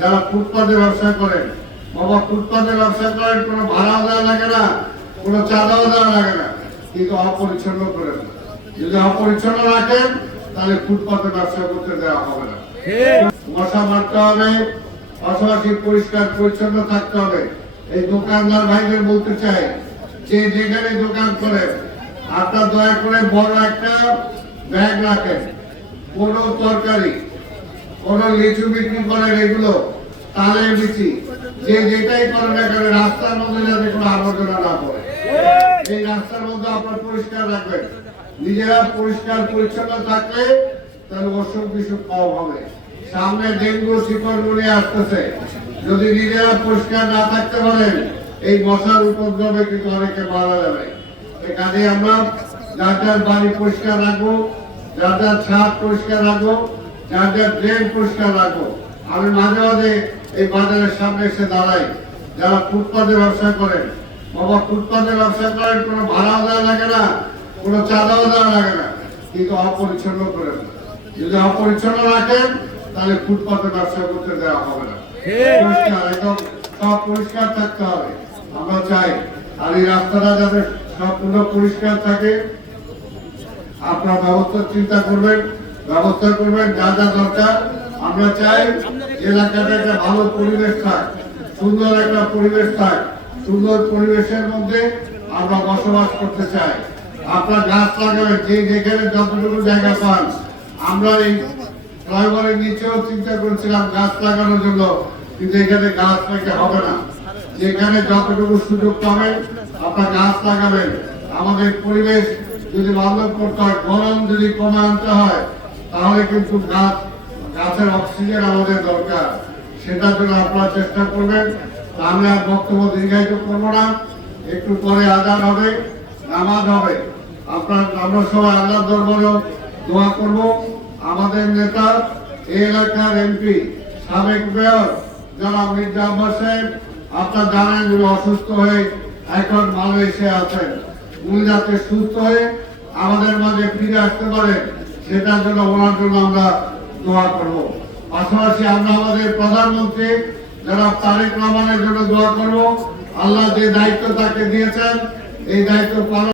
যারা ফুটপাতে ব্যবসা করেন, বাবা ফুটপাতে ব্যবসা করেন, কোনো ভাড়াও দেওয়া লাগে না, কোনো চাঁদাও দেওয়া লাগে না, কিন্তু অপরিচ্ছন্ন করেন। যদি অপরিচ্ছন্ন রাখেন তাহলে ফুটপাতে ব্যবসা করতে দেওয়া হবে না। মশা মারতে হবে, পাশাপাশি পরিষ্কার পরিচ্ছন্ন থাকতে হবে। এই দোকানদার ভাইদের বলতে চাই, যে যেখানে দোকান করেন আপনার দয়া করে বড় একটা ব্যাগ রাখেন। কোন তরকারি, কোন লিচু বিক্রি করেন, এগুলো তালের বিচি, যে যেটাই করেন না কেন রাস্তার মধ্যে যাতে কোনো আবর্জনা না পড়ে। এই রাস্তার মধ্যে আপনার পরিষ্কার রাখবেন। নিজেরা পরিষ্কার পরিচ্ছন্ন থাকলে তাহলে অসুখ বিসুখ কম হবে। সামনে ডেঙ্গু চিকনগুনি আসতেছে, যদি নিজেরা পরিষ্কার না থাকতে পারেন এই মশার উপদ্রবে কিন্তু অনেকে মারা যাবে। এখানে আমরা যার যার বাড়ি পরিষ্কার রাখবো, যার যার ছাদ পরিষ্কার রাখবো, যার যার ড্রেন পরিষ্কার রাখবো। আমি মাঝে মাঝে এই বাজারের সামনে এসে দাঁড়াই, যারা ফুটপাতে ব্যবসা করেন, বাবা ফুটপাতে ব্যবসা করেন, কোনো ভাড়াও দেওয়া লাগে না, কোনো চাঁদাও দেওয়া লাগে না, কিন্তু অপরিচ্ছন্ন করেন। যদি অপরিচ্ছন্ন রাখেন তাহলে ফুটপাতে ব্যবসা করতে দেওয়া হবে না। পরিষ্কার, একদম সব পরিষ্কার থাকতে হবে আমরা চাই। আর এই রাস্তাটা যাতে সম্পূর্ণ পরিষ্কার থাকে, আপনার ব্যবস্থা চিন্তা করবেন, ব্যবস্থা করবেন যা যা দরকার। আমরা চাই এলাকাটা একটা ভালো পরিবেশ থাক, সুন্দর একটা পরিবেশ থাক। সুন্দর পরিবেশের মধ্যে আমরা বসবাস করতে চাই। আপনার গাছ লাগাবেন, যে যেখানে যতটুকু জায়গা পান। আমরা এই ফ্লাইওভারের নিচেও চিন্তা করেছিলাম গাছ লাগানোর জন্য, কিন্তু এখানে গাছ লাগাতে হবে না। যেখানে যতটুকু সুযোগ পাবেন আপনার গাছ লাগাবেন। আমাদের পরিবেশ যদি বান্ধব করতে হয়, গরম যদি কমে আনতে হয়, তাহলে কিন্তু গাছের অক্সিজেন আমাদের দরকার। সেটার জন্য আপনারা চেষ্টা করবেন। আমি আর বক্তব্য দীর্ঘায়িত করবো না, একটু পরে আজান হবে, নামাজ হবে। আমরা সবাই আল্লাহর দরবারে দোয়া করব। আমাদের নেতা, এই এলাকার এমপি, সাবেক মেয়র জনাব মির্জা আব্বাস সাহেব, আপনার জানেন উনি অসুস্থ হয়ে এখন মালয়েশিয়া আছেন। উনি যাতে সুস্থ হয়ে আমাদের মাঝে ফিরে আসতে পারে, সেটার জন্য ওনার জন্য আমরা দোয়া করব। পাশাপাশি আমরা আমাদের প্রধানমন্ত্রী জনাব তারেক রহমানের জন্য দোয়া করব। আল্লাহ যে দায়িত্ব তাকে দিয়েছেন এই দায়িত্ব পালন